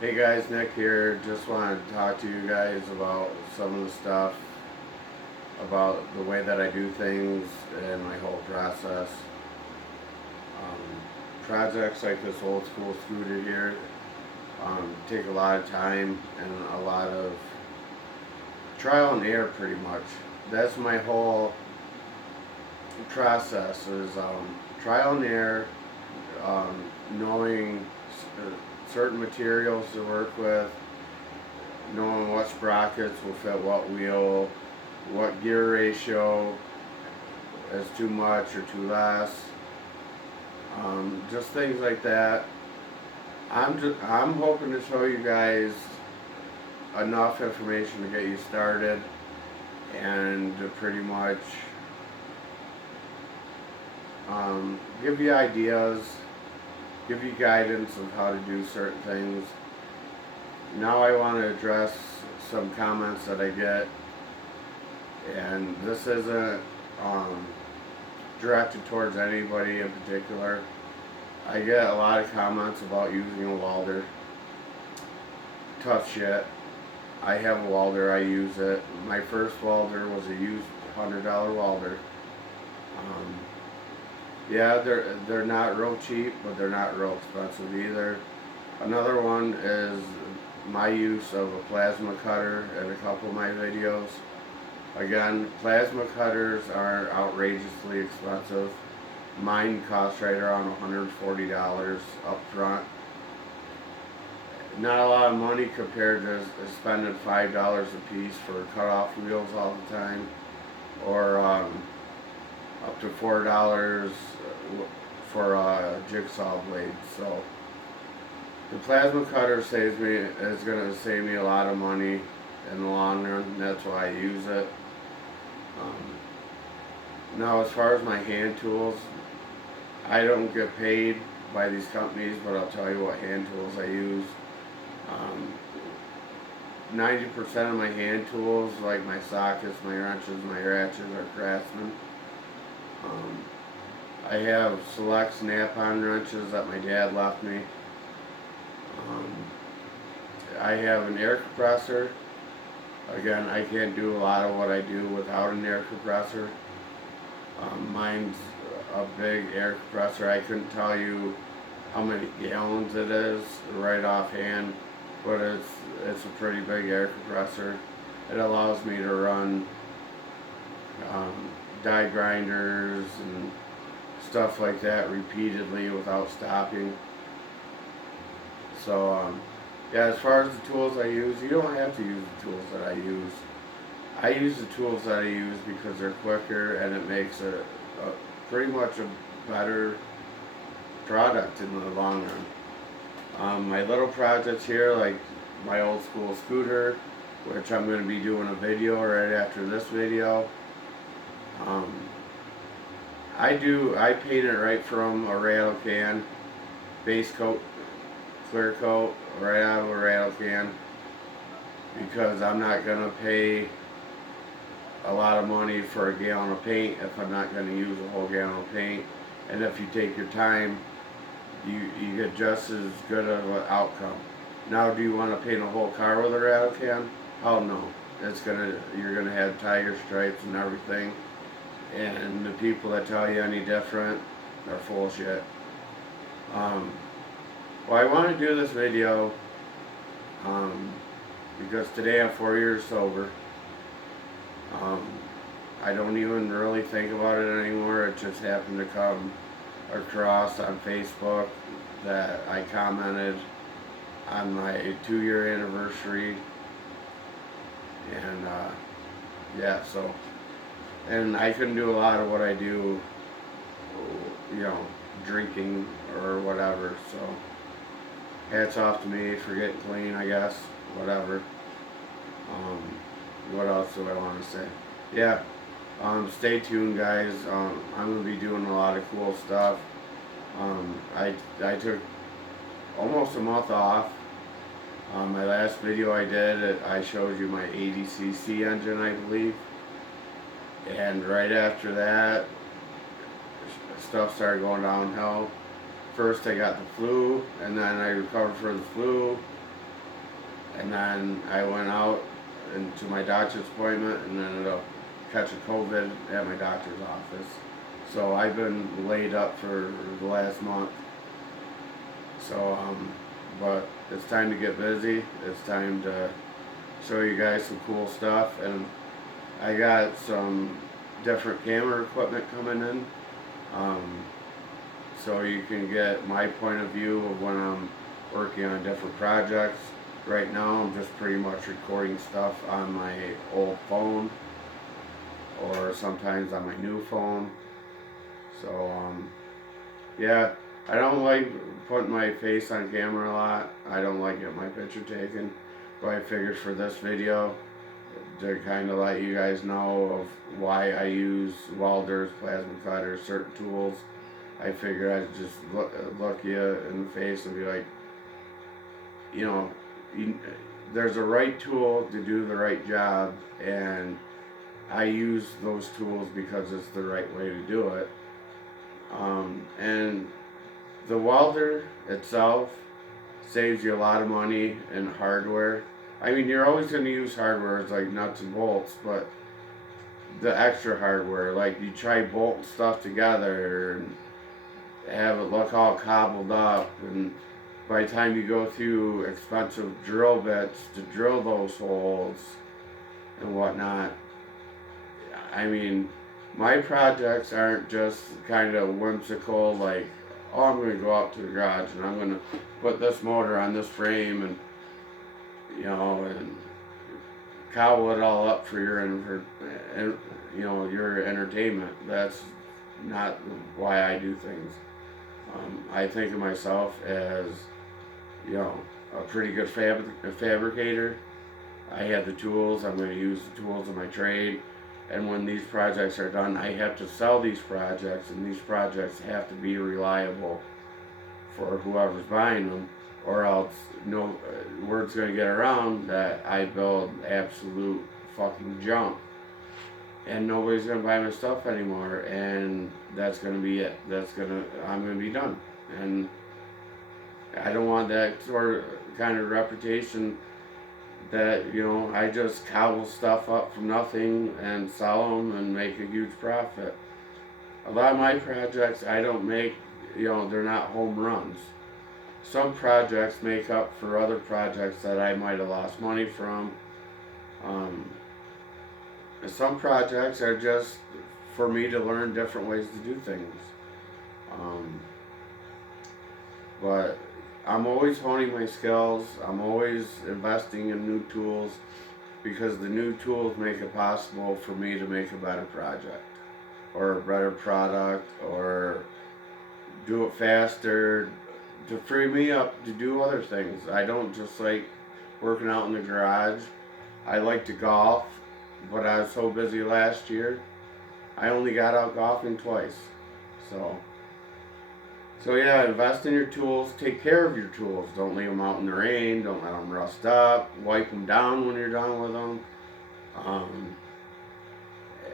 Hey guys, Nick here. Just wanted to talk to you guys about some of the stuff about the way that I do things and my whole process. Projects like this old school scooter here take a lot of time and a lot of trial and error pretty much. That's my whole process is trial and error, knowing certain materials to work with, knowing what sprockets will fit what wheel, what gear ratio is too much or too less, just things like that. I'm hoping to show you guys enough information to get you started and to pretty much give you ideas, give you guidance of how to do certain things. Now I want to address some comments that I get, and this isn't um, directed towards anybody in particular. I get a lot of comments about using a welder. Tough shit. I have a welder, I use it. My first welder was a used $100 welder. Um, yeah, they're not real cheap, but they're not real expensive either. Another one is my use of a plasma cutter in a couple of my videos. Again, plasma cutters are outrageously expensive. Mine costs right around $140 up front. Not a lot of money compared to spending $5 a piece for cut-off wheels all the time, or up to $4 for a jigsaw blade. So the plasma cutter is going to save me a lot of money in the long run. That's why I use it. Now, as far as my hand tools, I don't get paid by these companies, but I'll tell you what hand tools I use. Um, 90% of my hand tools, like my sockets, my wrenches, my ratchets, are Craftsman. Um, I have select snap-on wrenches that my dad left me. Um, I have an air compressor. Again, I can't do a lot of what I do without an air compressor. Mine's a big air compressor. I couldn't tell you how many gallons it is right offhand, but it's a pretty big air compressor. It allows me to run die grinders and stuff like that repeatedly without stopping. So yeah, as far as the tools I use, you don't have to use the tools that I use. I use the tools that I use because they're quicker and it makes a pretty much a better product in the long run. My little projects here, like my old school scooter, which I'm going to be doing a video right after this video. Um, I paint it right from a rattle can, base coat, clear coat, right out of a rattle can, because I'm not going to pay a lot of money for a gallon of paint if I'm not going to use a whole gallon of paint. And if you take your time, you get just as good of an outcome. Now, do you want to paint a whole car with a rattle can? Oh no, you're gonna have tiger stripes and everything. And the people that tell you any different are full of shit. Um, well, I want to do this video um, because today I'm 4 years sober. Um, I don't even really think about it anymore. It just happened to come across on Facebook that I commented on my 2 year anniversary, and yeah, so, and I couldn't do a lot of what I do, you know, drinking or whatever. So hats off to me for getting clean, I guess. Whatever. Um, what else do I want to say? Yeah. Stay tuned, guys. I'm gonna be doing a lot of cool stuff. I took almost a month off. My last video I did, I showed you my 80cc engine, I believe. And right after that, stuff started going downhill. First I got the flu, and then I recovered from the flu. and then I went out into my doctor's appointment and ended up catching COVID at my doctor's office. So I've been laid up for the last month. So, but it's time to get busy. It's time to show you guys some cool stuff, and I got some different camera equipment coming in. Um, so you can get my point of view of when I'm working on different projects. Right now I'm just pretty much recording stuff on my old phone or sometimes on my new phone. So yeah, I don't like putting my face on camera a lot. I don't like getting my picture taken. But I figured for this video to kind of let you guys know of why I use welders, plasma cutters, certain tools. I figured I'd just look you in the face and be like, you know, there's a right tool to do the right job, and I use those tools because it's the right way to do it. And the welder itself saves you a lot of money in hardware. I mean, you're always going to use hardware, it's like nuts and bolts, but the extra hardware, like you try bolting stuff together and have it look all cobbled up, and by the time you go through expensive drill bits to drill those holes and whatnot, I mean, my projects aren't just kind of whimsical, like, oh, I'm going to go out to the garage and I'm going to put this motor on this frame and, you know, and cobble it all up for your, you know, your entertainment. That's not why I do things. I think of myself as, you know, a pretty good fabricator. I have the tools. I'm going to use the tools of my trade. And when these projects are done, I have to sell these projects, and these projects have to be reliable for whoever's buying them, or else no word's going to get around that I build absolute fucking junk, and nobody's going to buy my stuff anymore, and that's going to be it. I'm going to be done, and I don't want that sort of kind of reputation that, you know, I just cobble stuff up from nothing and sell them and make a huge profit. A lot of my projects I don't make, you know, they're not home runs. Some projects make up for other projects that I might have lost money from. Some projects are just for me to learn different ways to do things. But I'm always honing my skills. I'm always investing in new tools because the new tools make it possible for me to make a better project or a better product or do it faster, to free me up to do other things. I don't just like working out in the garage. I like to golf, but I was so busy last year, I only got out golfing twice. So yeah, invest in your tools. Take care of your tools. Don't leave them out in the rain. Don't let them rust up. Wipe them down when you're done with them.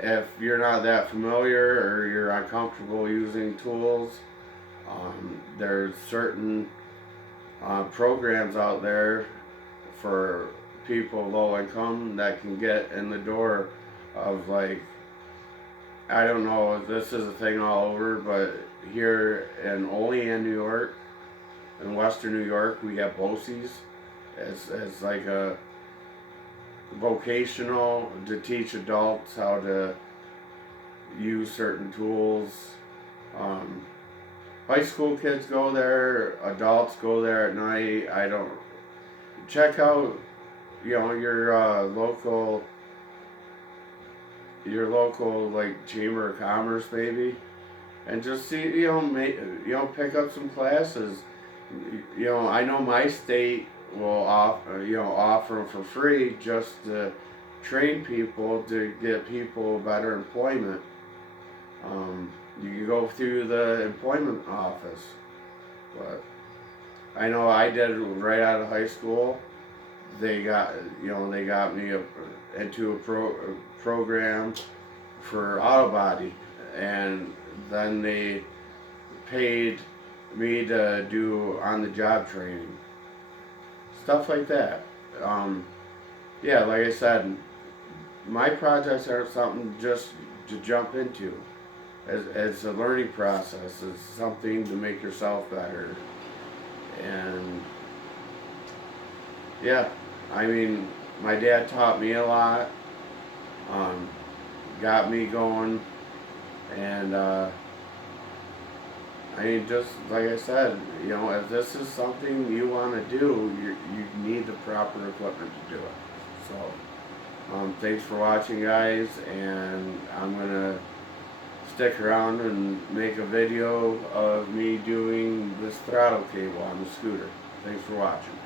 If you're not that familiar or you're uncomfortable using tools, there's certain programs out there for people low income that can get in the door of, like, I don't know if this is a thing all over, but here in Olean, New York, in Western New York, we have BOCES. It's like a vocational to teach adults how to use certain tools. High school kids go there, adults go there at night. I don't check out, you know, your local like chamber of commerce maybe, and just see, you know, pick up some classes. You know, I know my state will offer them for free just to train people to get people better employment. You can go through the employment office, but I know I did it right out of high school. They got me into a program for auto body, and then they paid me to do on the job training, stuff like that. yeah, like I said, my projects aren't something just to jump into. As a learning process, it's something to make yourself better. And yeah, I mean, my dad taught me a lot, um, got me going, and I mean, just like I said, you know, if this is something you want to do, you need the proper equipment to do it. So, thanks for watching, guys, and I'm gonna stick around and make a video of me doing this throttle cable on the scooter. Thanks for watching.